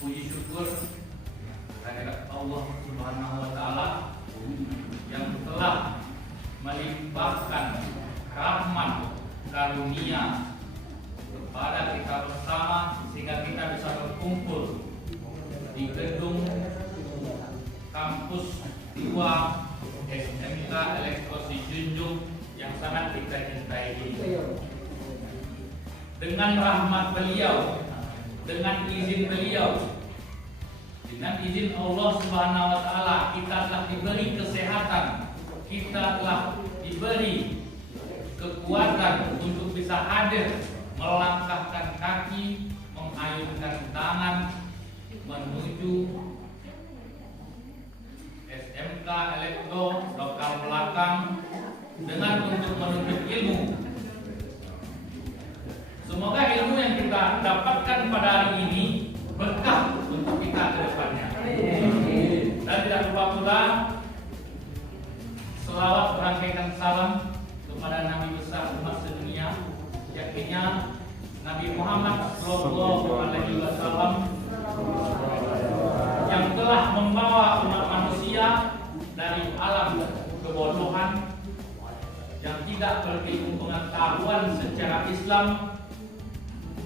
puji syukur kehadirat Allah Subhanahu wa taala yang telah melimpahkan rahmat karunia kepada kita bersama sehingga kita bisa berkumpul di gedung kampus 2 SMK Elektrosi Junjung yang sangat kita cintai ini. Dengan rahmat beliau, dengan izin beliau, dengan izin Allah Subhanahu wa taala, kita telah diberi kesehatan, kita telah diberi kekuatan untuk bisa hadir, melangkahkan kaki, mengayunkan tangan menuju SMK Elektro lokal belakang dengan untuk menuntut ilmu. Semoga ilmu yang kita dapatkan pada hari ini berkah untuk kita ke depannya. Dan tidak lupa pula selawat berangkaikan salam kepada Nabi besar umat sedunia, yakinya Nabi Muhammad Sallallahu Alaihi Wasallam yang telah membawa umat manusia dari alam kebodohan yang tidak berilmu pengetahuan secara Islam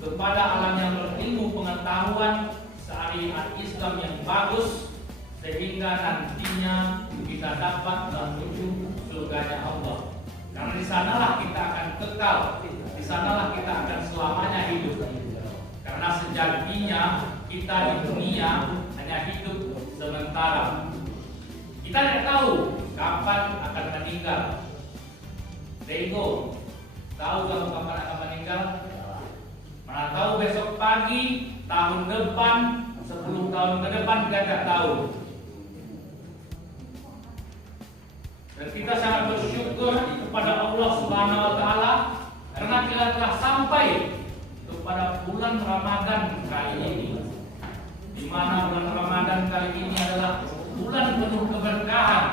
kepada alam yang berilmu pengetahuan syariat Islam yang bagus, sehingga nantinya kita dapat menuju surganya Allah. Karena di sanalah kita akan kekal, di sanalah kita akan selamanya hidup. Karena sejatinya kita di dunia hanya hidup sementara. Kita tidak tahu kapan akan meninggal. Dego, tahu kamu kapan akan meninggal? Mana tahu besok pagi, tahun depan, 10 tahun ke depan kita tidak tahu. Dan kita sangat bersyukur kepada Allah Subhanahu wa taala karena kita telah sampai kepada bulan Ramadan kali ini. Di mana bulan Ramadan kali ini adalah bulan penuh keberkahan.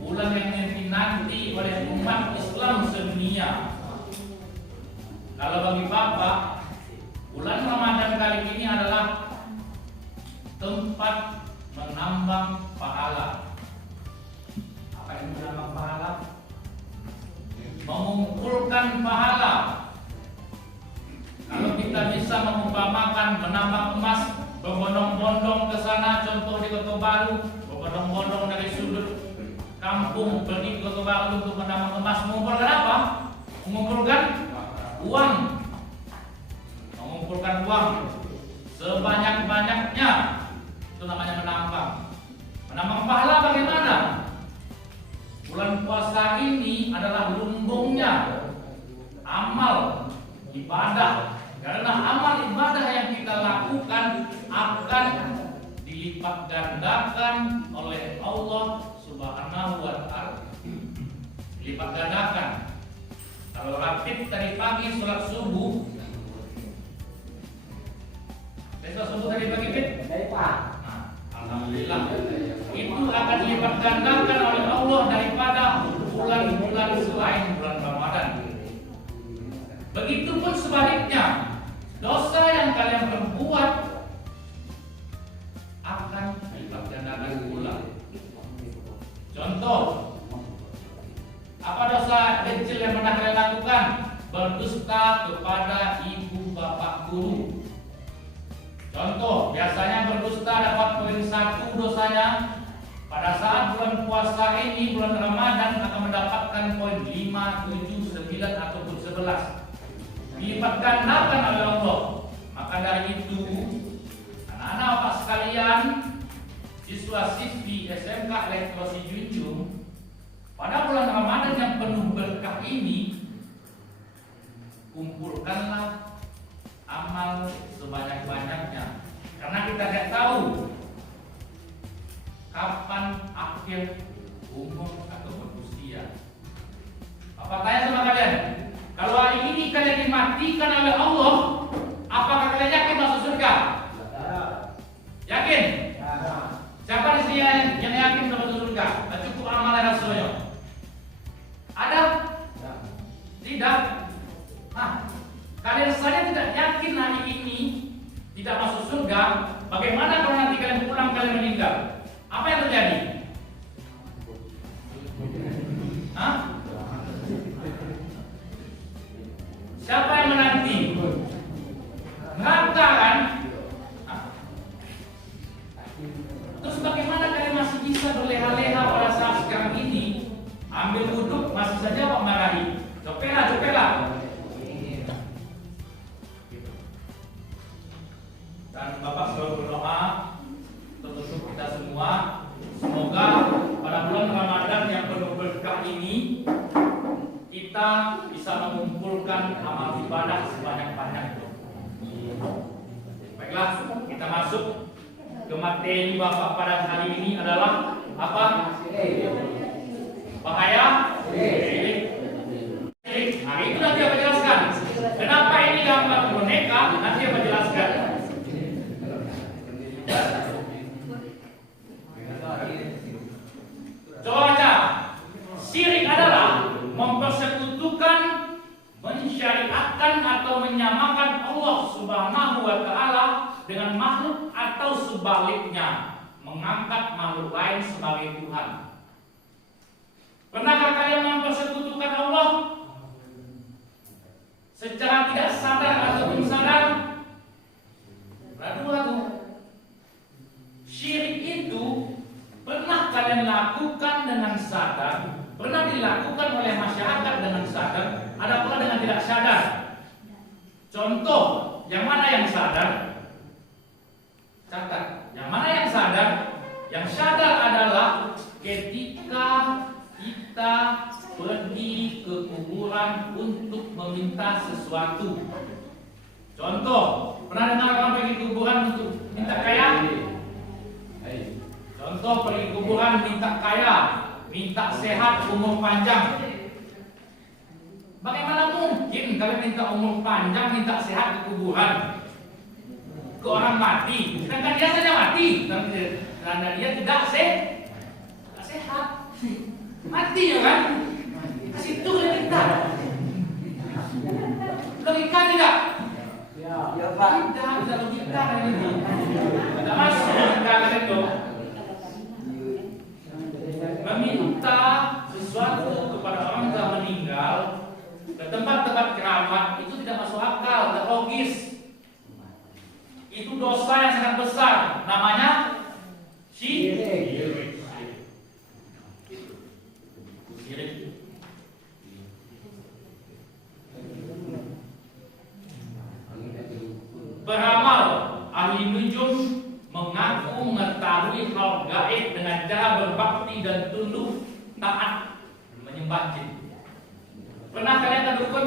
Bulan yang dinanti oleh umat Islam sedunia. Kalau bagi Bapak, bulan Ramadan kali ini adalah tempat menambang pahala. Apa yang menambang pahala? Mengumpulkan pahala. Kalau kita bisa mengumpamakan menambang emas, berbondong-bondong ke sana, contoh di Kota Baru, berbondong-bondong dari sudut kampung pergi ke Kota Baru untuk menambang emas, mengumpulkan apa? Mengumpulkan uang, mengumpulkan uang sebanyak-banyaknya, itu namanya menambang. Menambang pahala bagaimana? Bulan puasa ini adalah lumbungnya amal ibadah, karena amal ibadah yang kita lakukan akan dilipat gandakan oleh Allah Subhanahu wa taala. Dilipat gandakan. Kalau rapid tadi pagi sholat subuh, besok subuh tadi pagi fit? Nah, alhamdulillah. Itu akan dilipat gandakan oleh Allah daripada bulan-bulan selain bulan Ramadan. Begitupun sebaliknya, dosa yang kalian perbuat akan dilipat gandakan pula. Contoh, apa dosa kecil yang pernah kalian lakukan? Berdusta kepada ibu bapak guru. Contoh, biasanya berdusta dapat poin 1 dosanya. Pada saat bulan puasa ini, bulan Ramadan akan mendapatkan poin 5, 7, 9 ataupun 11. Dilipat gandakan oleh Allah. Maka dari itu, anak-anak Bapak sekalian, siswa-siswi SMK Elektrosi Junjung, pada bulan Ramadan yang penuh berkah ini, kumpulkanlah amal sebanyak-banyaknya. Karena kita tidak tahu kapan akhir umur ataupun usia. Apa tanya sama kalian? Kalau hari ini kalian dimatikan oleh Allah, apakah kalian yakin masuk surga? Yakin? Siapa di sini yang yakin masuk surga? Cukup amalan Rasulnya. Ada? Tidak. Nah, kalian saja tidak yakin hari ini tidak masuk surga. surga, bagaimana kalau nanti kalian pulang kalian meninggal? Apa yang terjadi? Hah? Siapa yang menanti? Neraka kan? Terus bagaimana kalian masih bisa berleha-leha pada saat sekarang ini? Ambil wudhu masih saja Pak marahi. Copela. Dan Bapak selalu berdoa untuk kita semua. Semoga pada bulan Ramadan yang penuh berkah ini kita bisa mengumpulkan amal ibadah sebanyak-banyaknya. Baiklah, kita masuk ke materi Bapak pada hari ini adalah apa? Bahaya syirik. Hari itu nanti Bapak jelaskan. Kenapa ini gambar boneka? Nanti Bapak jelaskan. Coba baca. Syirik adalah mempersekutukan, mensyariatkan atau menyamakan Allah Subhanahu wa taala dengan makhluk atau sebaliknya, mengangkat makhluk lain sebagai Tuhan. Pernahkah kalian mempersekutukan Allah secara tidak sadar ataupun sadar? Ragu-ragu. Syirik itu pernah kalian lakukan dengan sadar, pernah dilakukan oleh masyarakat dengan sadar, ada pula dengan tidak sadar. Contoh, yang mana yang sadar? Catat, yang mana yang sadar? Yang sadar adalah ketika kita pergi ke kuburan untuk meminta sesuatu. Contoh, pernah dengar orang pergi ke kuburan untuk minta kaya? Contoh, pergi ke kuburan minta kaya, minta sehat, umur panjang. Bagaimana mungkin kalian minta umur panjang, minta sehat ke kuburan? Ke orang mati, sedangkan dia saja mati, karena dia tidak sehat, mati ya kan? Kasih itu kita, logika tidak? Ya Pak, tidak logika ini, tidak masuk logika itu. Meminta sesuatu kepada orang yang meninggal ke tempat-tempat keramat itu tidak masuk akal, tidak logis. Itu dosa yang sangat besar, namanya syirik. Beramal, ahli nujum mengaku mengetahui hal gaib dengan cara berbakti dan tunduk taat menyembah jin. Pernah kalian ke dukun?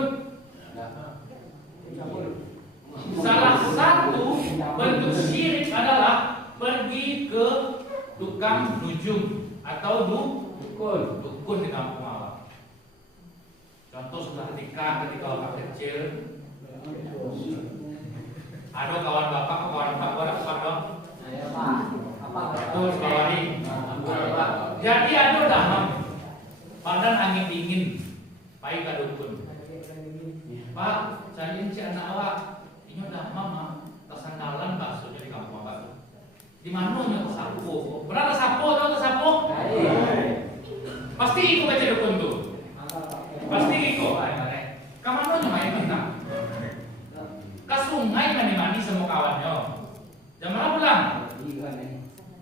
Salah satu bentuk syirik adalah pergi ke tukang nujum atau dukun di kampung awal. Contoh sudah ketika orang kecil, ada kawan bapak, kawan bapak dong. Terus kawani. Jadi ada damam, badan angin dingin, baik ke dukun. Pak, saya ini si anak awak. Ini udah mama tersandalan baksonya di kampung abang. Di mana nya sapo? Berapa sapo? Tahu sapo? Pasti ikut baca dukun tuh. Pasti ikut. Kamu nya main bintang. Ke sungai mandi sama kawannya. Jam berapa pulang?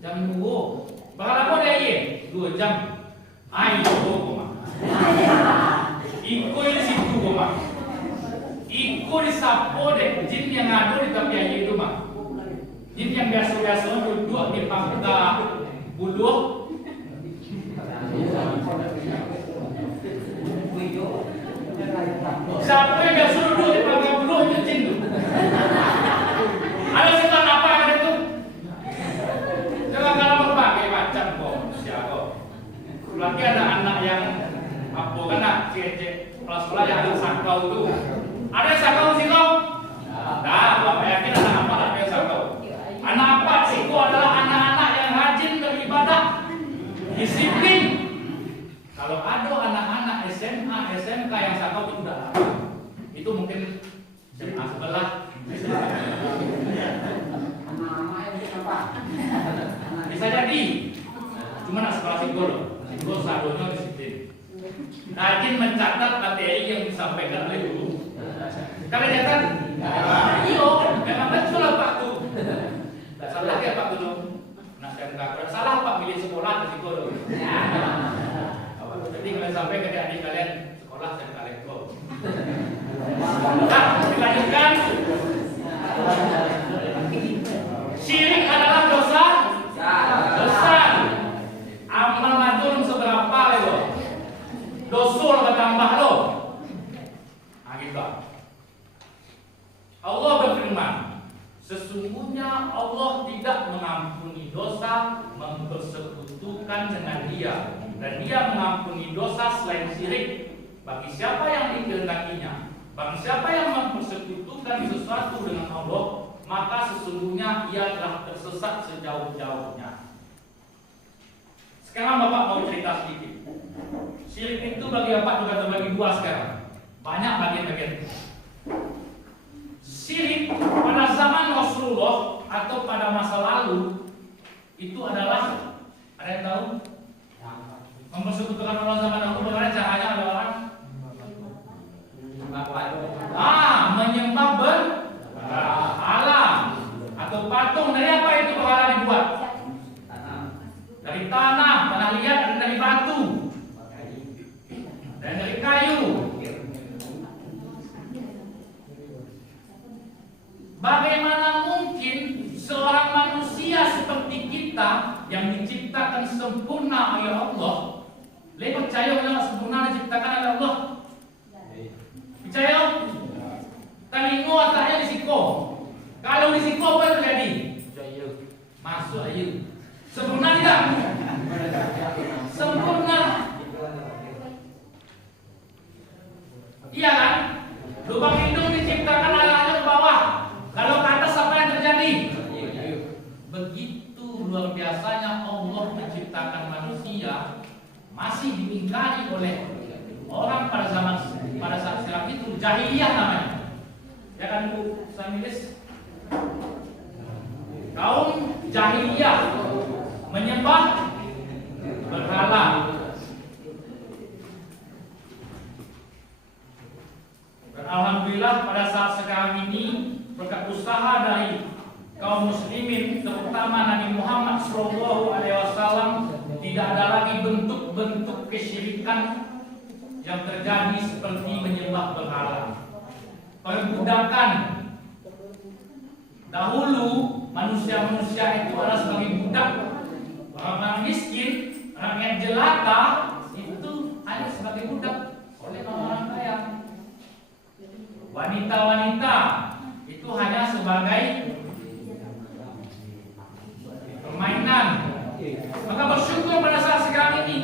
Jam 2. Bakal apa ada ye? 2 jam. Ayo koma. Ikut di situ koma. Ikut di sapo deh, jin yang ada di tepi air itu mah. Jin yang biasa-biasa duduk di pangkal buluh. Sapo yang biasa duduk di pangkal buluh itu jin tuh. Ada setan apa yang ada itu? Jangan kalau berbagai macam kok, siapa? Lagi ada anak yang apa kan nak cek sekolah yang ada sakau tuh. Ada sakau sih kau? Dah, Bapak yakin anak apa ada sakau? Anak apa sih kau adalah anak-anak yang rajin beribadah, disiplin. Kalau ada anak-anak SMA, SMK yang sakau itu sudah lama. Itu mungkin SMA sebelah. Bisa jadi. Cuma nak sekolah psikolog sadonya disiplin. Rajin mencatat materi yang disampaikan oleh guru. Kalian catat? Iya, memang betul lah Pak tuh. Tak salah ya Pak tuh. Nah, dan tak salah Pak milih sekolah ke psikolog. Jadi kalian sampai ke adik kalian sekolah dan kalian kok. Nah, dilanjutkan. Syirik adalah dosa besar. Amal madun seberapa lo? Dosul bertambah lo. Akibat. Allah berfirman, sesungguhnya Allah tidak mengampuni dosa mempersekutukan dengan Dia, dan Dia mengampuni dosa selain syirik bagi siapa yang dikehendakinya. Bagi siapa yang mempersekutukan sesuatu dengan Allah, maka sesungguhnya ia telah tersesat sejauh-jauhnya. Sekarang Bapak mau cerita sedikit. Syirik itu bagi Bapak juga terbagi dua sekarang. Banyak bagian-bagian. Syirik pada zaman Rasulullah atau pada masa lalu itu adalah, ada yang tahu? Mempersekutukan Allah zaman dahulu bagaimana caranya adalah menyembah berhala atau patung. Dari apa itu berhala dibuat? Dari tanah liat, dan dari batu, dan dari kayu. Bagaimana mungkin seorang manusia seperti kita yang diciptakan sempurna oleh Allah, lebih percaya kalau sempurna diciptakan oleh Allah? Percaya? Telingo otaknya disiko. Kalau disiko apa yang terjadi? Masuk aja. Sempurna tidak? Sempurna. Iya kan? Lubang hidung diciptakan arahnya ke bawah. Kalau ke atas apa yang terjadi? Begitu luar biasanya Allah menciptakan manusia, masih diingkari oleh orang pada saat silam itu, jahiliyah namanya. Ya kan Bu Samilis? Kaum jahiliyah menyembah berhala. Dan alhamdulillah pada saat sekarang ini berkat usaha dari kaum muslimin, terutama Nabi Muhammad SAW, tidak ada lagi bentuk-bentuk kesyirikan yang terjadi seperti menyembah berhala. Perbudakan. Dahulu manusia-manusia itu adalah sebagai budak. Orang miskin, rakyat jelata itu hanya sebagai budak oleh orang kaya. Wanita-wanita itu hanya sebagai permainan. Maka bersyukur pada saat sekarang ini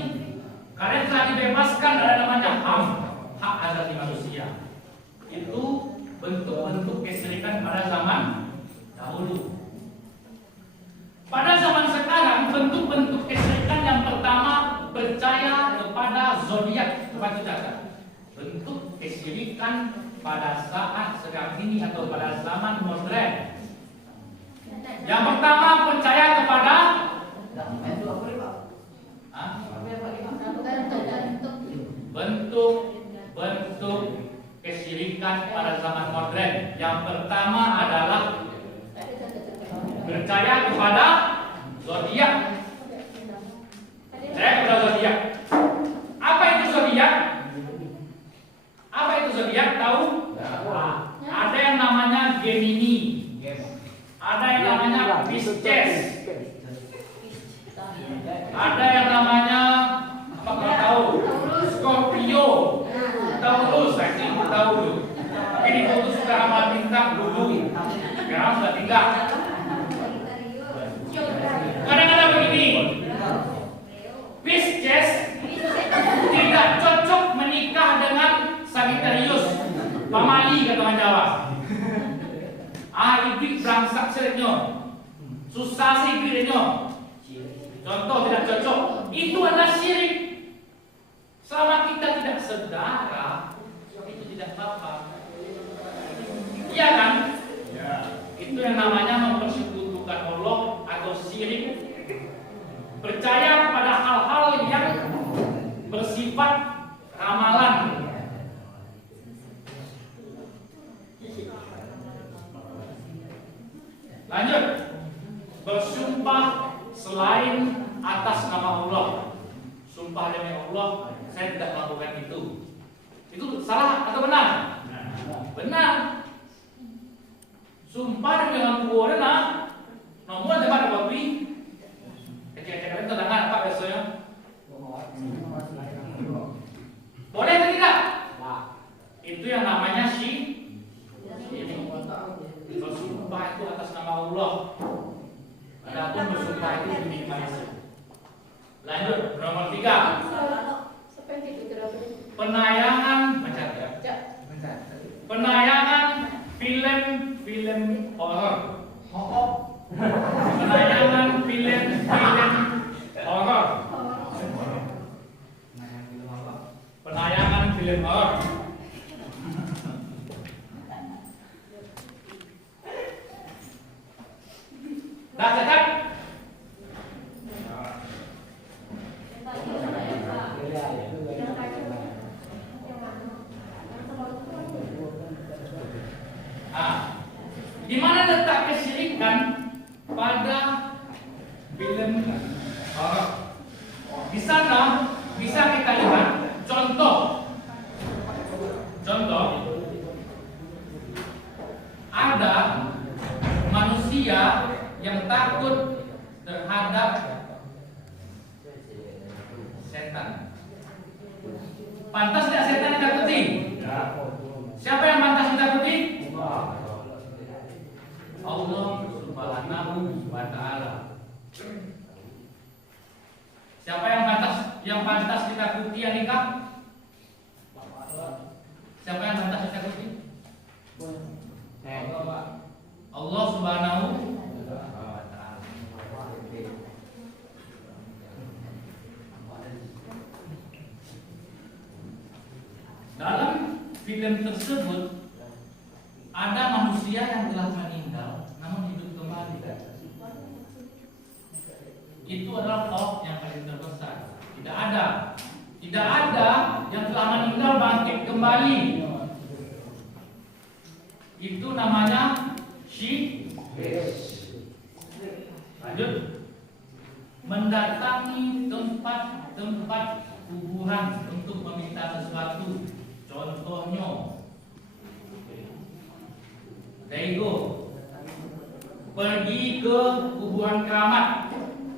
kalian telah dibebaskan dari namanya HAM, hak asasi manusia. Itu bentuk-bentuk kesyirikan pada zaman dahulu. Pada zaman sekarang bentuk-bentuk kesyirikan yang pertama percaya kepada zodiak. Coba catat. Bentuk kesyirikan pada saat sekarang ini atau pada zaman modern. Yang pertama percaya kepada bentuk kesyirikan pada zaman modern. Yang pertama adalah percaya kepada zodiak. Percaya kepada zodiak. Apa itu zodiak? Apa itu zodiak? Tahu? Ada yang namanya Gemini. Ada yang namanya Pisces. Ada yang namanya apa kau tahu? Scorpio. Taurus, saya tahu. Ini itu sudah amal bintang dulu. Sekarang sudah tinggal. Kadang-kadang begini, Pisces tidak cocok menikah dengan Sagittarius, pamali kata orang Jawa. Iblis berangsak serenyo, susah sih iblisenyo. Contoh tidak cocok, itu adalah syirik. Selama kita tidak saudara, itu tidak apa-apa. Iya kan? Ya. Itu yang namanya mempersekutukan Allah atau percaya pada hal-hal yang bersifat ramalan. Lanjut, bersumpah selain atas nama Allah. Sumpah demi Allah, saya tidak melakukan itu. Itu salah atau benar? Benar. Sumpah demi Allah, nomor depan apa beli? Kecil-kecil tendangan apa biasanya? Boleh atau tidak? Itu yang namanya bersumpah itu atas nama Allah. Adapun bersumpah itu diminimalisir. Lanjut, nomor 3. Penayangan penayangan film horor. Penayangan film horor. Penayangan film horor. Dah catat? Di mana letak kesyirikan pada film horor? Di sana bisa kita lihat contoh ada manusia yang takut terhadap setan. Pantas tidak setan ditakuti? Siapa yang pantas ditakuti? Allah Subhanahu wa Ta'ala. Siapa yang pantas ditakuti, Anika? Siapa yang pantas ditakuti? Allah Subhanahu wa Ta'ala. Dalam film tersebut ada manusia yang telah meninggal namun hidup kembali. Itu adalah hoax yang paling terbesar. Tidak ada yang telah meninggal bangkit kembali. Itu namanya syirik. Lanjut, mendatangi tempat kuburan untuk meminta sesuatu. Contohnya Daigo pergi ke kuburan keramat.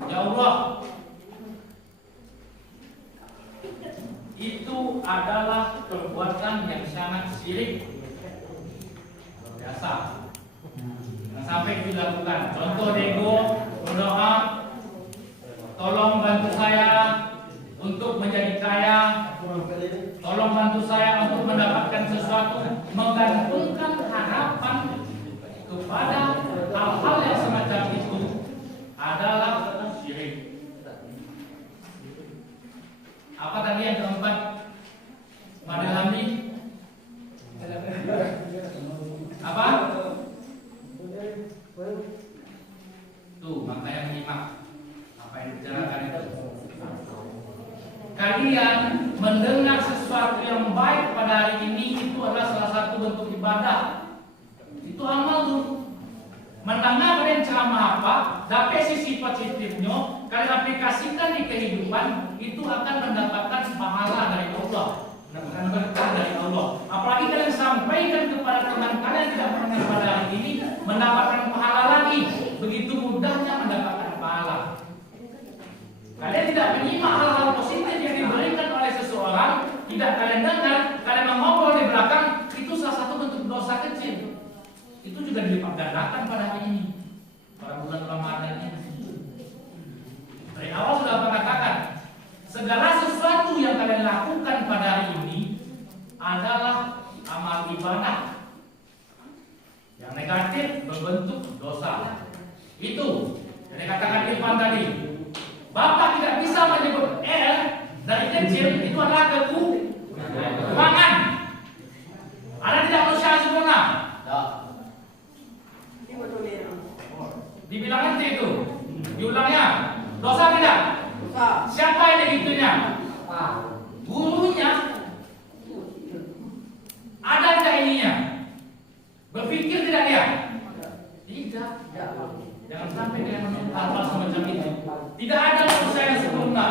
Ya Allah, itu adalah perbuatan yang sangat syirik. Biasa sampai itu dilakukan. Contoh Daigo berdoa, tolong bantu saya untuk menjadi kaya, tolong bantu saya untuk mendapatkan sesuatu, menggantungkan harapan kepada hal-hal yang semacam itu adalah syirik. Apa tadi yang keempat? Fadil Hamdi? Apa? Tuh, maka yang menyimak apa yang dibicarakan itu. Kalian mendengar sesuatu yang baik pada hari ini, itu adalah salah satu bentuk ibadah. Itu amal tuh. Mendengar kalian ceramah apa, dapat sisi positifnya, kalian aplikasikan di kehidupan, itu akan mendapatkan pahala dari Allah, mendapatkan berkah dari Allah. Apalagi kalian sampaikan kepada teman kalian yang tidak mendengar pada hari ini, mendapatkan pahala lagi. Begitu mudahnya mendapatkan pahala. Kalian tidak menyimak hal-hal positif yang diberikan oleh seseorang, tidak kalian dengar, kalian mengobrol di belakang, itu salah satu bentuk dosa kecil. Itu juga dilipat gandakan pada hari ini, pada bulan Ramadan ini. Dari awal sudah mengatakan, segala sesuatu yang kalian lakukan pada hari ini adalah amal ibadah. Yang negatif berbentuk dosa. Itu yang dikatakan Irfan tadi. Bapak tidak bisa menyebut dari kecil, itu adalah kekurangan. Ada tidak manusia sempurna? Dibilang nanti itu, diulangnya dosa tidak? Siapa yang gitunya? Gurunya. Ada enggak ininya? Berpikir tidak dia? Tidak. Jangan sampai dia meminta hal semacam itu. Tidak ada manusia yang sempurna.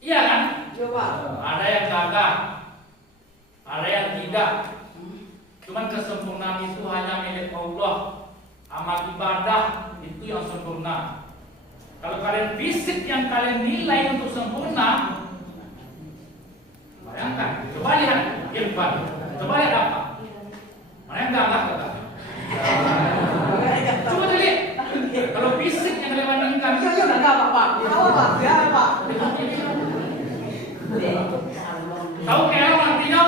Iya kan? Coba. Ada yang gagah, ada yang tidak. Cuman kesempurnaan itu hanya milik Allah. Amal ibadah itu yang sempurna. Kalau kalian fisik yang kalian nilai untuk sempurna, bayangkan. Coba lihat Irfan. Coba lihat apa? Mana yang gagah kata? Coba lihat. Kalau fisik yang kalian bandingkan, tahu kelong artinya?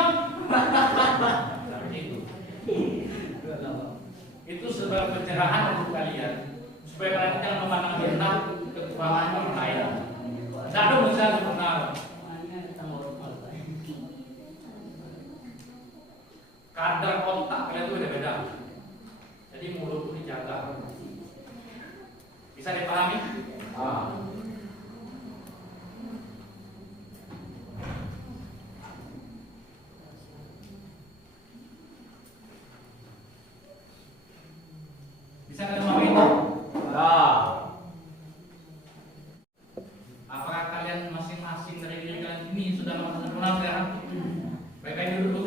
Itu sebagai pencerahan untuk kalian supaya kalian jangan memandang rendah kekurangan orang lain. Tidak ada manusia yang benar. Kadar otak kalian itu beda-beda. Jadi mulut itu dijaga. Bisa dipahami? Bisa kalian memahami itu? Apakah kalian masing-masing dari diri kalian ini sudah merasa sempurna sekarang? Mereka ini dulu.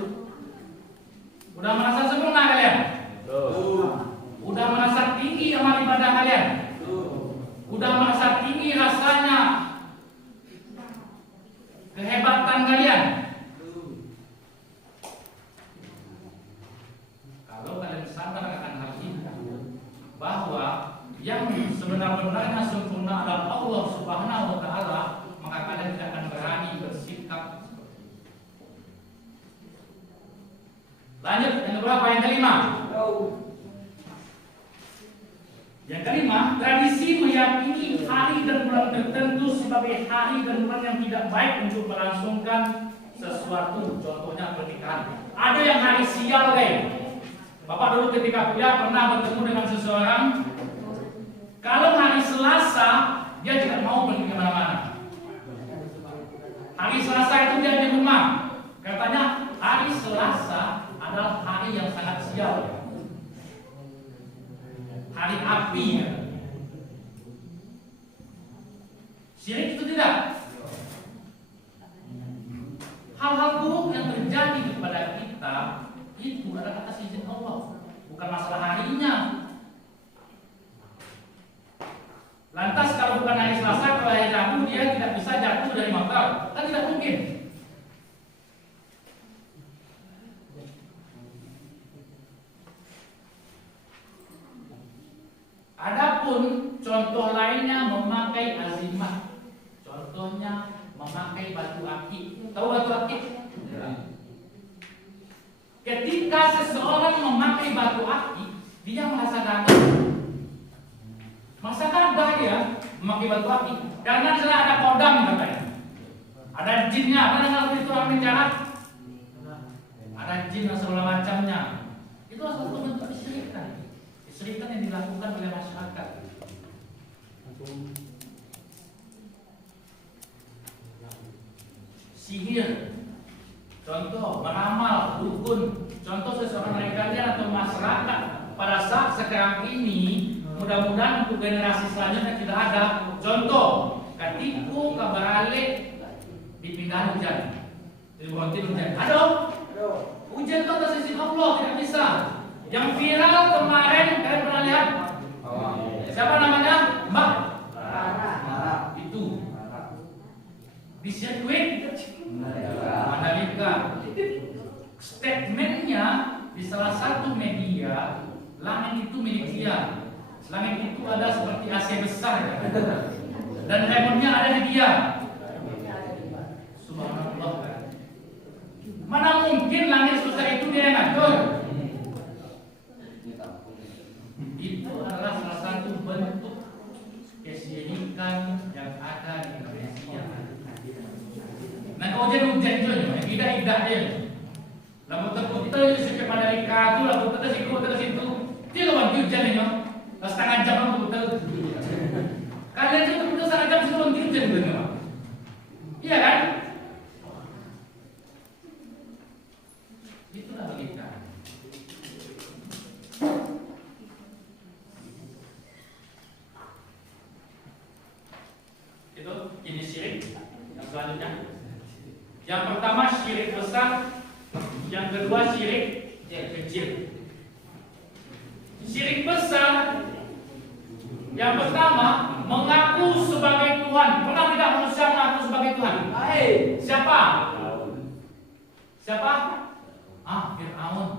Udah merasa sempurna kalian? Udah merasa tinggi amal ibadah kalian? Udah merasa tinggi rasanya kehebatan kalian? Kalau kalian sadar akan hal ini, bahwa yang sebenar-benarnya sempurna adalah Allah Subhanahu wa Ta'ala, maka kalian tidak akan berani bersikap seperti itu. Lanjut, yang berapa? Yang kelima. Yang kelima, tradisi meyakini hari dan bulan tertentu sebagai hari dan bulan yang tidak baik untuk melangsungkan sesuatu. Contohnya pernikahan. Ada yang hari sial, guys. Bapak dulu ketika kuliah pernah bertemu dengan seseorang. Kalau hari Selasa, dia tidak mau pergi kemana-mana. Hari Selasa itu dia di rumah. Katanya hari Selasa adalah hari yang sangat sial. Hari api. Syirik itu tidak. Hal-hal buruk yang terjadi kepada kita itu adalah atas izin Allah, bukan masalah harinya. Lantas kalau bukan hari Selasa, kalau hari Rabu dia tidak bisa jatuh dari motor, kan tidak mungkin. Adapun contoh lainnya memakai azimah. Contohnya memakai batu akik. Tahu batu akik? Ya. Ketika seseorang memakai batu akik, dia merasa gagah. Masa gagah dia memakai batu akik? Karena di sana ada kodam katanya. Ada jinnya, apa namanya itu orang bicara? Ada jin dan segala macamnya. Itu adalah satu bentuk kesyirikan. Kesyirikan yang dilakukan oleh masyarakat. Sihir, contoh meramal, dukun, contoh seseorang dari kalian atau masyarakat pada saat sekarang ini, mudah-mudahan untuk generasi selanjutnya tidak ada. Contoh, katiku kabarale dipindah hujan, diberhenti hujan. Ada? Hujan itu atas izin Allah, tidak bisa. Yang viral kemarin kalian pernah lihat? Siapa namanya? Mbak? Itu di sirkuit Mandalika. Statementnya di salah satu media, langit itu milik dia. Langit itu ada seperti AC besar dan remote-nya ada di dia. Subhanallah. Mana mungkin langit sebesar itu dia yang ngatur? Itu adalah salah satu bentuk kesyirikan yang ada di Indonesia. Nah, kau jadi hujan-hujan, tidak dia. Lalu terputar itu sampai Mandalika itu, lalu terus itu, dia lawan hujan ini, setengah jam lalu betul. kalian itu betul seragam sebelum tidur benar. Iya kan? Itulah kita. Itu jenis syirik. Yang selanjutnya, yang pertama syirik besar, yang kedua syirik kecil. Syirik besar, yang pertama mengaku sebagai Tuhan. Pernah tidak manusia mengaku sebagai Tuhan? Siapa? Siapa? Fir'aun.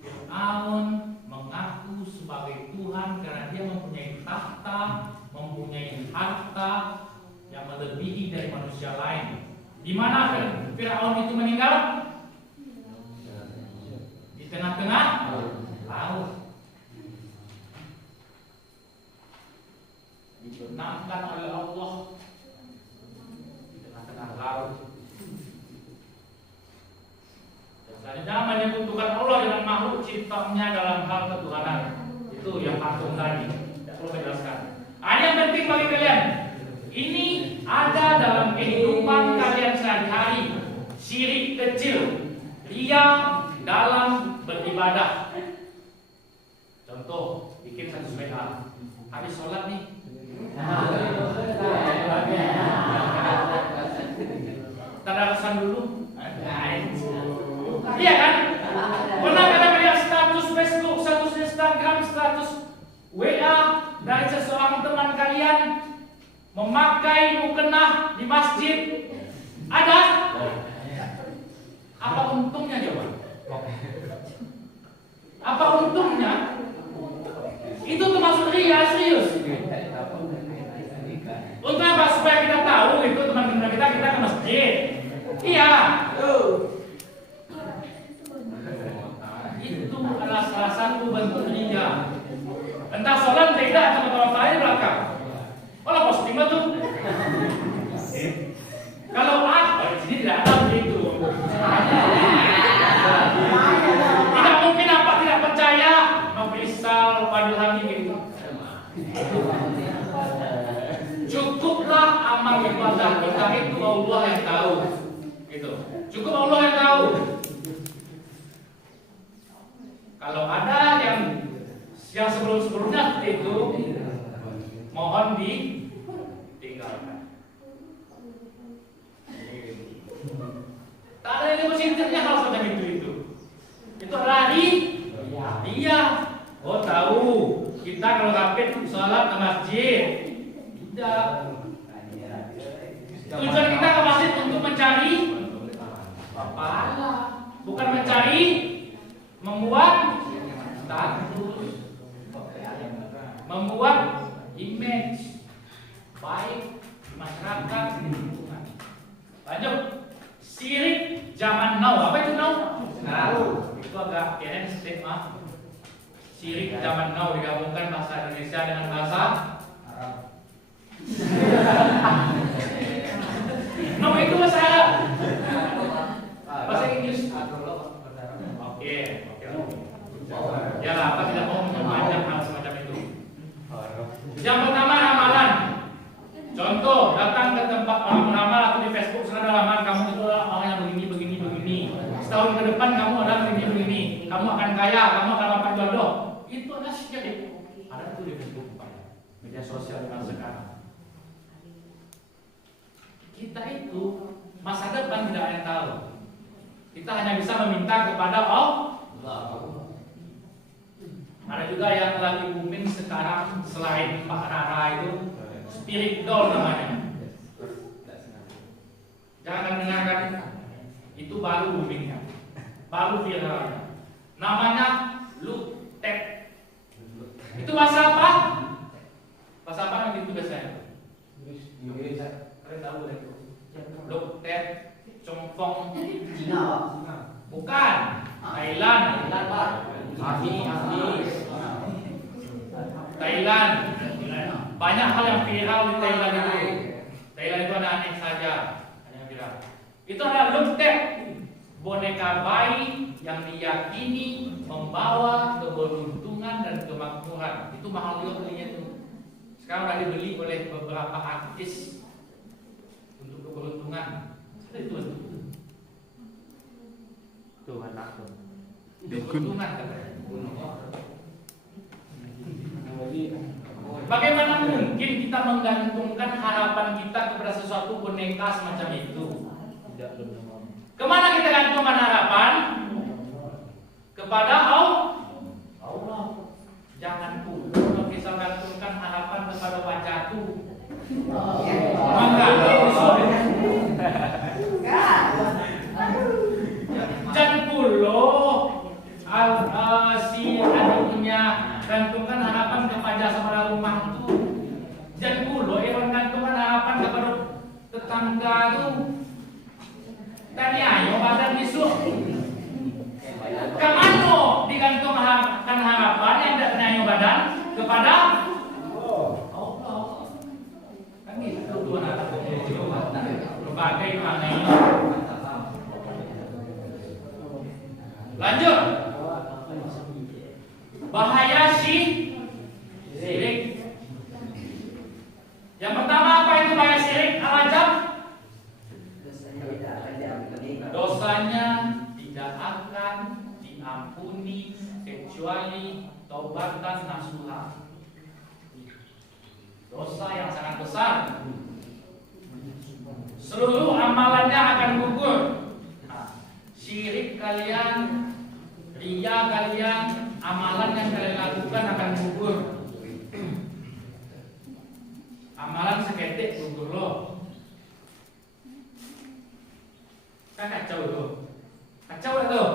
Fir'aun mengaku sebagai Tuhan karena dia mempunyai tahta, mempunyai harta yang melebihi dari manusia lain. Di mana Fir'aun itu meninggal? Di tengah-tengah laut. Dibenarkan oleh Allah di tengah-tengah laut. Dan selanjutnya menyebutkan Allah dengan makhluk ciptaannya dalam hal ketuhanan. Itu yang patung tadi. Tidak perlu menjelaskan. Ada yang penting bagi kalian. Ini ada dalam kehidupan kalian sehari-hari. Syirik kecil, ria dalam beribadah. Contoh, bikin satu sepeda. Habis sholat nih. Tadarasan dulu. Iya kan? Pernah kalian melihat status Facebook, status Instagram, status WA dari seseorang teman kalian memakai mukena di masjid? Ada? Apa untungnya coba? Apa untungnya? Itu termasuk ria serius. Untuk apa? Supaya kita tahu itu teman-teman kita ke masjid. Iya. Itu adalah salah satu bentuk ria. Entah sholat tidak atau apa di belakang. Kalau posting tuh. Kalau di sini tidak ada begitu. Tidak mungkin apa tidak percaya membisal padul hati gitu. Cukuplah amal ibadah kita itu Allah yang tahu. Gitu. Cukup Allah yang tahu. Kalau ada yang sebelum-sebelumnya itu mohon ditinggalkan. Tak ada yang positifnya kalau semacam itu. Itu adalah dia. Oh tahu. Kita kalau rapid sholat ke masjid. Tidak. Tujuan kita ke masjid untuk mencari pahala, bukan mencari membuat status, membuat image baik di masyarakat, di lingkungan. Lanjut, syirik zaman now. Apa itu now? Itu agak keren stigma. Syirik zaman now digabungkan bahasa Indonesia dengan bahasa Arab. No, itu bahasa Arab. Bahasa Inggris. Oke. Ya lah, apa tidak mau memperpanjang hal semacam itu. Yang pertama ramalan. Contoh, datang ke tempat orang beramal atau di Facebook sudah ada ramalan kamu itu adalah orang yang begini. Setahun ke depan kamu adalah begini. Kamu akan kaya, kamu akan dapat jodoh. Itu ada syirik. Ada tuh di Facebook, media sosial zaman sekarang. Kita itu masa depan tidak ada yang tahu. Kita hanya bisa meminta kepada Allah. Ada juga yang lagi booming sekarang selain Pak Rara itu spirit doll namanya. Jangan dengarkan, itu baru boomingnya, baru viralnya. Namanya Luktet. Itu bahasa apa? Bahasa apa yang ditulis saya? Kalian tahu itu? Luktet, Congfong, Cina, bukan, Thailand, Thailand. Banyak hal yang viral di Thailand itu. Thailand itu ada aneh saja, yang viral. Itu adalah Luktet, boneka bayi yang diyakini membawa keberuntungan dan kemakmuran. Itu mahal juga belinya tuh. Sekarang sudah dibeli oleh beberapa artis untuk keberuntungan. Itu anak tuh. Keberuntungan katanya. Bagaimana mungkin kita menggantungkan harapan kita kepada sesuatu boneka semacam itu? Kemana kita gantungkan harapan? Kepada Allah. Jangan pula kita gantungkan harapan kepada wajahku. Maka jangan pula si adiknya gantungkan harapan kepada saudara rumah itu. Jangan pula orang gantungkan harapan kepada tetangga itu. Tadi ayo badan besok. Kemana digantungkan harapan yang tidak punya badan kepada Allah. Kan gitu Tuhan ada berbagai makna. Lanjut. Bahaya syirik. Yang pertama apa itu bahaya syirik? Al-ajab. Dosanya tidak akan diampuni kecuali taubatan nasuha. Dosa yang sangat besar. Seluruh amalannya akan gugur. Syirik kalian, ria kalian, amalan yang kalian lakukan akan gugur. Amalan seketik gugur loh. Kan kacau tuh. Kacau tuh.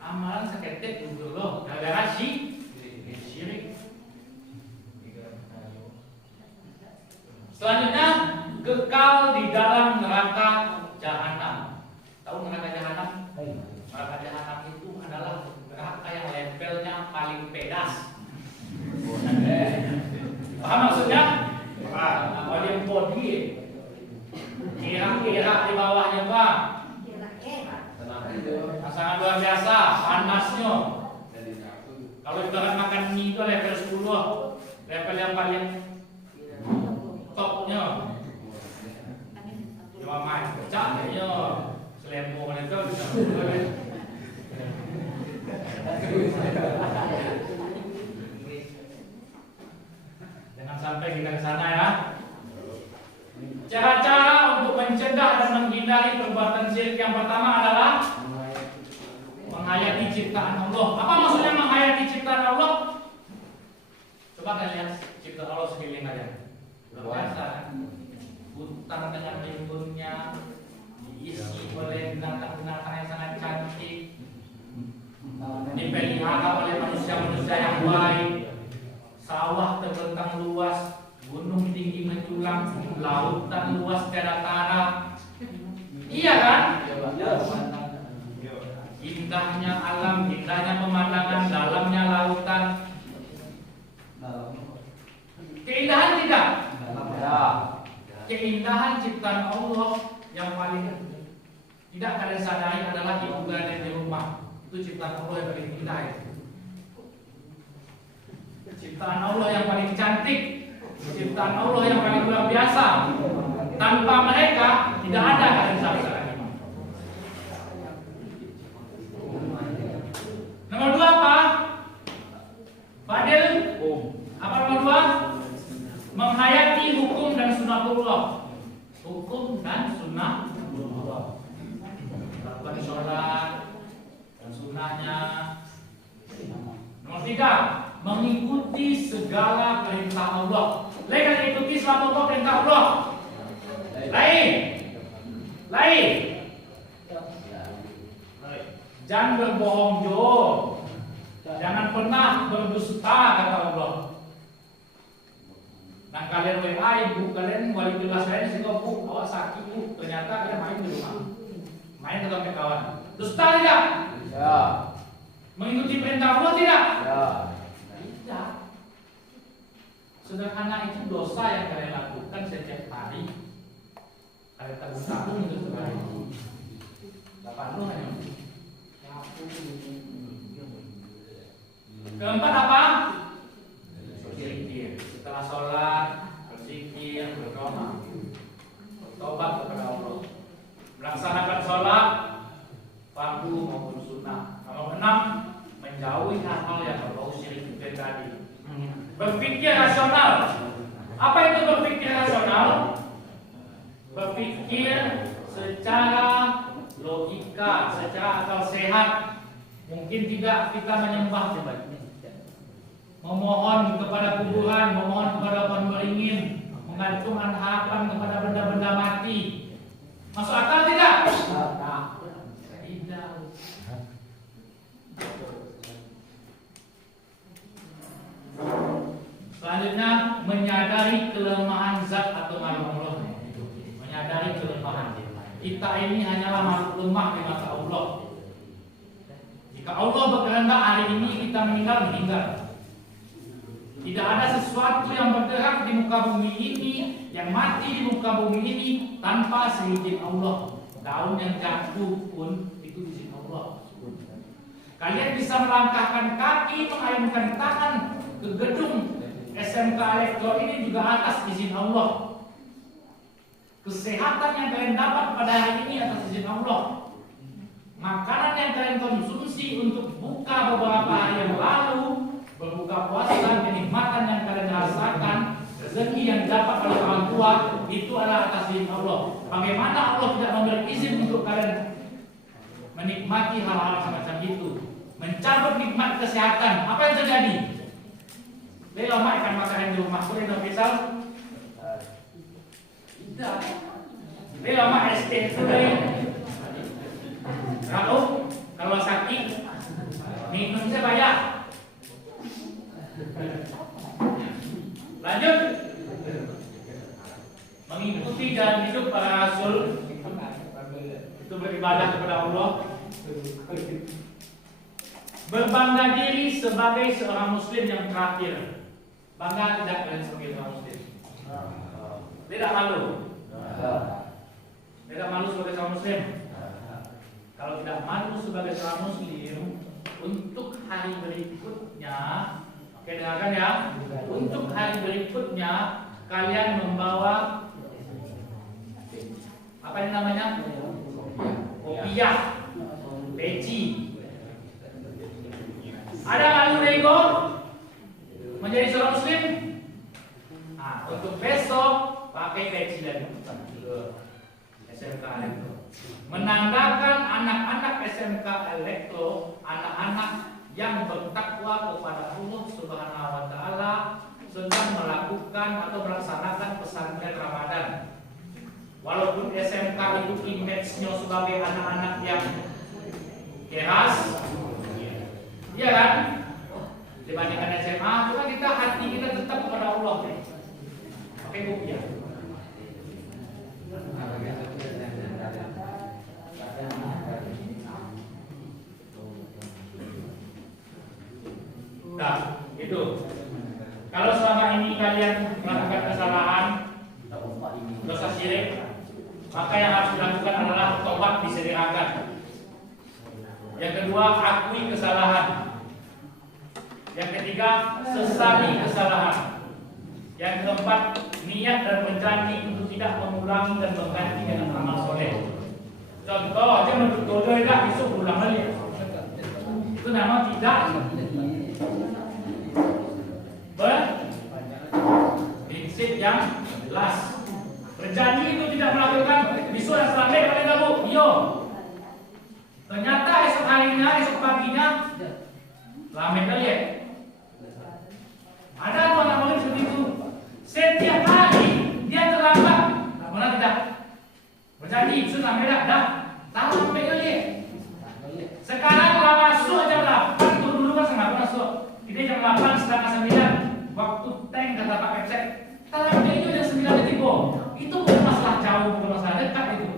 Amalan seketik gugur loh. Gara-gara syirik. Selanjutnya kekal di dalam neraka jahanam. Tahu neraka jahanam? Neraka jahanam itu adalah neraka yang levelnya paling pedas. Paham maksudnya? Kalau yang body kira-kira di bawahnya Pak. Sangat luar biasa panasnya. Kalau ibarat makan mie itu level 10, level yang paling topnya. Cuma main pecah kayaknya selembong itu bisa. Jangan sampai kita ke sana ya. Cara-cara untuk mencegah dan menghindari perbuatan syirik yang pertama adalah menghayati ciptaan Allah. Apa maksudnya menghayati ciptaan Allah? Coba kalian lihat ciptaan Allah sekeliling kalian. Luar biasa kan? Hutan dengan rimbunnya diisi oleh binatang-binatang yang sangat cantik, dipelihara oleh manusia-manusia yang baik. Sawah terbentang luas, gunung tinggi menjulang, lautan luas tiada tara. Iya kan? Indahnya alam, indahnya pemandangan, dalamnya lautan. Keindahan tidak? Keindahan ciptaan Allah yang paling tidak kalian sadari adalah ibu kalian di rumah. Itu ciptaan Allah yang paling indah. Ciptaan Allah yang paling cantik, ciptaan Allah yang paling luar biasa. Tanpa mereka tidak ada kalian sadari. Nomor 2 apa? Fadil. Apa nomor 2? Menghayati hukum dan sunnatullah. Hukum dan sunnatullah. Lakukan sholat dan sunnahnya. Nomor 3, mengikuti segala perintah Allah. Lain ikuti selama perintah Allah. Lain. Jangan berbohong jo. Jangan pernah berdusta kata Allah. Nah kalian WA ibu kalian wali kelas kalian sih bu, awak sakit bu, ternyata kalian main di rumah, main dengan kawan. Dusta tidak? Ya. Mengikuti perintah Allah tidak? Ya. Tidak. Sederhana itu dosa yang kalian lakukan setiap hari. Kalian tanggung itu setiap hari. Dapat lu hanya. Keempat apa? Berpikir rasional. Apa itu berpikir rasional? Berpikir secara logika, secara akal sehat. Mungkin tidak kita menyembah, memohon kepada kuburan, memohon kepada pohon beringin, menggantungkan harapan kepada benda-benda mati. Masuk akal tidak? Tidak. Selanjutnya, menyadari kelemahan zat atau makhluk Allah. Menyadari kelemahan. Kita ini hanyalah makhluk lemah di mata Allah. Jika Allah berkehendak hari ini kita meninggal. Tidak ada sesuatu yang bergerak di muka bumi ini, yang mati di muka bumi ini tanpa seizin Allah. Daun yang jatuh pun itu izin Allah. Kalian bisa melangkahkan kaki, mengayunkan tangan ke gedung SMK Elektro ini juga atas izin Allah. Kesehatan yang kalian dapat pada hari ini atas izin Allah. Makanan yang kalian konsumsi untuk buka beberapa hari yang lalu, berbuka puasa, kenikmatan yang kalian rasakan, rezeki yang dapat oleh orang tua, itu adalah atas izin Allah. Bagaimana Allah tidak memberi izin untuk kalian menikmati hal-hal semacam itu? Mencabut nikmat kesehatan, apa yang terjadi? Beliau makan makanan di rumah, boleh dong misal? Tidak. Beliau makan ST itu kalau sakit minum saya banyak. Lanjut, mengikuti jalan hidup para rasul itu beribadah kepada Allah. Berbangga diri sebagai seorang muslim yang terakhir. Bangga tidak kalian sebagai seorang muslim? Tidak malu? Tidak malu sebagai seorang muslim? Kalau tidak malu sebagai seorang muslim, untuk hari berikutnya, oke dengarkan ya, untuk hari berikutnya kalian membawa apa yang namanya? Kopiah, peci. Ada malu nego menjadi seorang muslim? Nah, untuk besok pakai peci dan SMK Elektro. Menandakan anak-anak SMK Elektro, anak-anak yang bertakwa kepada Allah Subhanahu wa taala sedang melakukan atau melaksanakan pesantren Ramadan. Walaupun SMK itu image-nya sebagai anak-anak yang keras, iya kan? Dibandingkan SMA, cuma kita hati kita tetap kepada Allah. Pakai kopiah. Nah, itu. Kalau selama ini kalian melakukan kesalahan, dosa syirik, maka yang harus dilakukan adalah tobat disegerakan. Yang kedua, akui kesalahan. Yang ketiga, sesali kesalahan. Yang keempat, niat dan berjanji untuk tidak mengulangi dan mengganti dengan amal soleh. Contoh aja menurut dodo tidak besok berulang lagi. Itu nama tidak berprinsip yang jelas. Berjanji itu tidak melakukan besok yang selama oleh kamu. Yo. Ternyata esok harinya, esok paginya, lama kali ya. Ada orang boleh seperti itu. Setiap hari dia terlambat. Mana tidak? Berjanji sudah beda dah. Tahu sampai kali ya. Sekarang kalau masuk jam 8, dulu kan setengah masuk. Ini jam 8 setengah 9. Waktu tank kata Pak Kecek. Terlambat itu jam 9 detik kok. Itu bukan masalah jauh, bukan masalah dekat itu.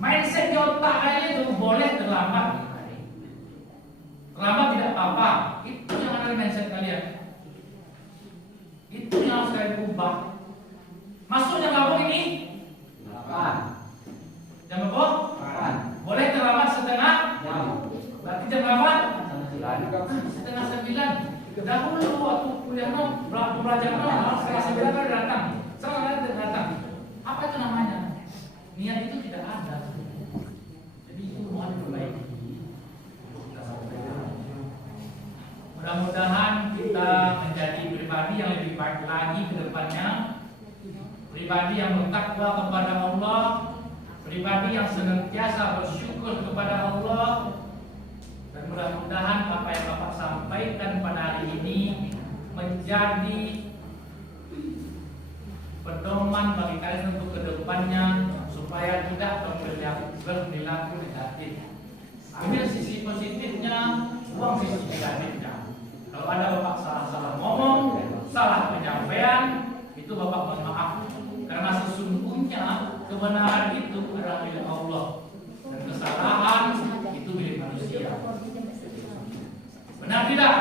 Mindset di otak kalian itu boleh terlambat. Terlambat tidak apa-apa. Itu yang ada di mindset kalian. Itu yang harus kalian ubah. Masuk jam berapa ini? 8. Jam berapa? 8. Boleh terlambat setengah jam. Berarti jam berapa? Setengah 9. Dahulu waktu kuliah belajar setengah 9 kan datang. Sekarang tidak datang. Apa itu namanya? Niat itu tidak ada. Jadi itu mohon diperbaiki. Mudah-mudahan kita menjadi kedepannya, pribadi yang bertakwa kepada Allah, pribadi yang senantiasa bersyukur kepada Allah, dan mudah-mudahan apa yang Bapak sampaikan pada hari ini menjadi pedoman bagi kalian untuk kedepannya supaya tidak berperilaku negatif. Ambil sisi positifnya, buang sisi negatifnya. Kalau ada Bapak salah ngomong, salah penyampaian, itu Bapak mohon maaf. Karena sesungguhnya kebenaran itu adalah milik Allah dan kesalahan itu milik manusia. Benar tidak?